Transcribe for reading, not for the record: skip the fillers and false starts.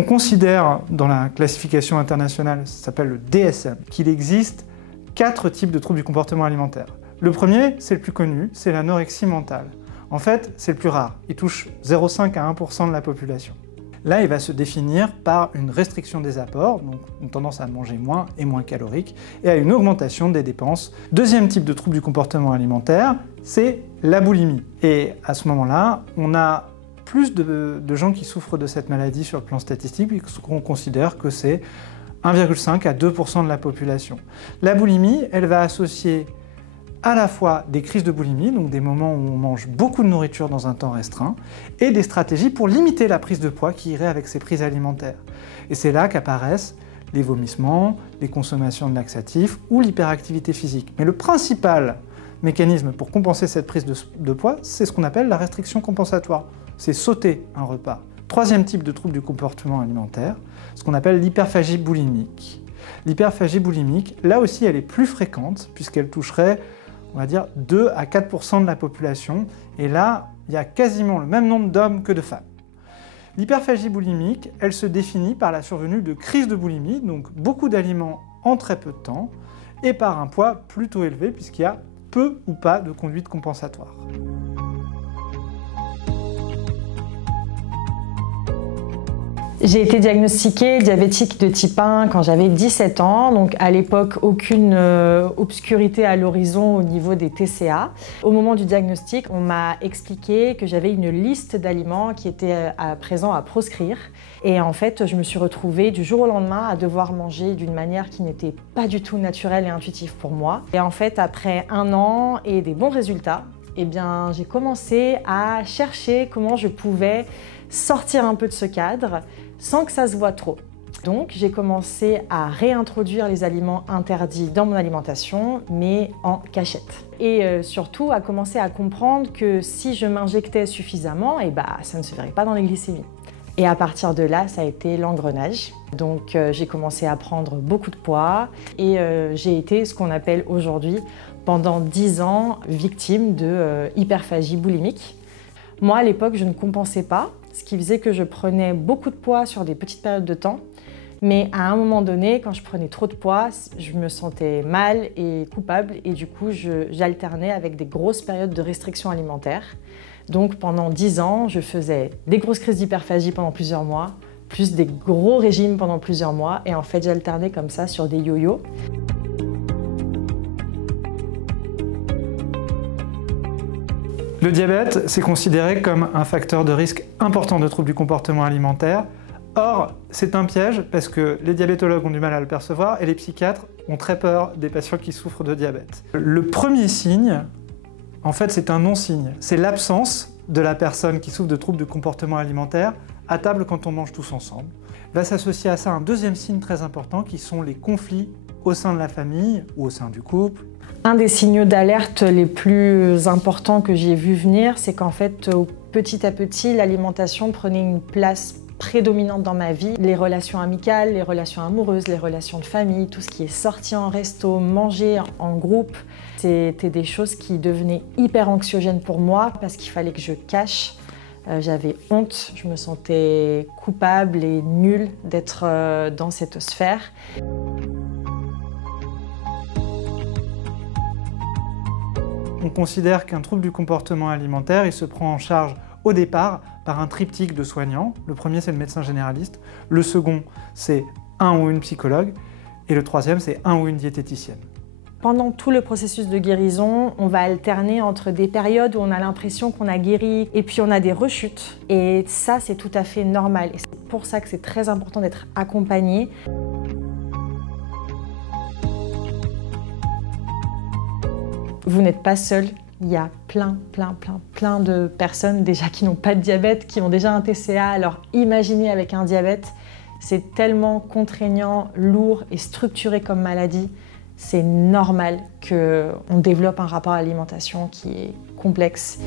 On considère dans la classification internationale, ça s'appelle le DSM, qu'il existe 4 types de troubles du comportement alimentaire. Le premier, c'est le plus connu, c'est l'anorexie mentale. En fait, c'est le plus rare, il touche 0,5 à 1% de la population. Là, il va se définir par une restriction des apports, donc une tendance à manger moins et moins calorique, et à une augmentation des dépenses. Deuxième type de trouble du comportement alimentaire, c'est la boulimie. Et à ce moment-là, on a plus de gens qui souffrent de cette maladie sur le plan statistique, puisqu'on considère que c'est 1,5 à 2% de la population. La boulimie, elle va associer à la fois des crises de boulimie, donc des moments où on mange beaucoup de nourriture dans un temps restreint, et des stratégies pour limiter la prise de poids qui irait avec ces prises alimentaires. Et c'est là qu'apparaissent les vomissements, les consommations de laxatifs ou l'hyperactivité physique. Mais le principal mécanisme pour compenser cette prise de poids, c'est ce qu'on appelle la restriction compensatoire. C'est sauter un repas. Troisième type de trouble du comportement alimentaire, ce qu'on appelle l'hyperphagie boulimique. L'hyperphagie boulimique, là aussi, elle est plus fréquente, puisqu'elle toucherait, on va dire, 2 à 4% de la population. Et là, il y a quasiment le même nombre d'hommes que de femmes. L'hyperphagie boulimique, elle se définit par la survenue de crises de boulimie, donc beaucoup d'aliments en très peu de temps, et par un poids plutôt élevé, puisqu'il y a peu ou pas de conduite compensatoire. J'ai été diagnostiquée diabétique de type 1 quand j'avais 17 ans, donc à l'époque aucune obscurité à l'horizon au niveau des TCA. Au moment du diagnostic, on m'a expliqué que j'avais une liste d'aliments qui était à présent à proscrire. Et en fait, je me suis retrouvée du jour au lendemain à devoir manger d'une manière qui n'était pas du tout naturelle et intuitive pour moi. Et en fait, après 1 an et des bons résultats, eh bien, j'ai commencé à chercher comment je pouvais sortir un peu de ce cadre sans que ça se voie trop. Donc j'ai commencé à réintroduire les aliments interdits dans mon alimentation, mais en cachette. Et surtout à commencer à comprendre que si je m'injectais suffisamment, ça ne se verrait pas dans les glycémies. Et à partir de là, ça a été l'engrenage. Donc j'ai commencé à prendre beaucoup de poids et j'ai été ce qu'on appelle aujourd'hui, pendant 10 ans, victime de hyperphagie boulimique. Moi, à l'époque, je ne compensais pas, ce qui faisait que je prenais beaucoup de poids sur des petites périodes de temps. Mais à un moment donné, quand je prenais trop de poids, je me sentais mal et coupable et du coup, j'alternais avec des grosses périodes de restriction alimentaire. Donc pendant 10 ans, je faisais des grosses crises d'hyperphagie pendant plusieurs mois, plus des gros régimes pendant plusieurs mois et en fait, j'alternais comme ça sur des yo-yo. Le diabète, c'est considéré comme un facteur de risque important de troubles du comportement alimentaire. Or, c'est un piège parce que les diabétologues ont du mal à le percevoir et les psychiatres ont très peur des patients qui souffrent de diabète. Le premier signe, en fait, c'est un non-signe. C'est l'absence de la personne qui souffre de troubles de comportement alimentaire à table quand on mange tous ensemble. Va s'associer à ça un deuxième signe très important qui sont les conflits au sein de la famille ou au sein du couple. Un des signaux d'alerte les plus importants que j'ai vu venir, c'est qu'en fait, petit à petit, l'alimentation prenait une place prédominante dans ma vie. Les relations amicales, les relations amoureuses, les relations de famille, tout ce qui est sorti en resto, manger en groupe, c'était des choses qui devenaient hyper anxiogènes pour moi parce qu'il fallait que je cache. J'avais honte, je me sentais coupable et nulle d'être dans cette sphère. On considère qu'un trouble du comportement alimentaire, il se prend en charge au départ par un triptyque de soignants. Le premier, c'est le médecin généraliste. Le second, c'est un ou une psychologue. Et le troisième, c'est un ou une diététicienne. Pendant tout le processus de guérison, on va alterner entre des périodes où on a l'impression qu'on a guéri et puis on a des rechutes. Et ça, c'est tout à fait normal. Et c'est pour ça que c'est très important d'être accompagné. Vous n'êtes pas seul, il y a plein de personnes déjà qui n'ont pas de diabète, qui ont déjà un TCA. Alors imaginez avec un diabète, c'est tellement contraignant, lourd et structuré comme maladie. C'est normal qu'on développe un rapport à l'alimentation qui est complexe.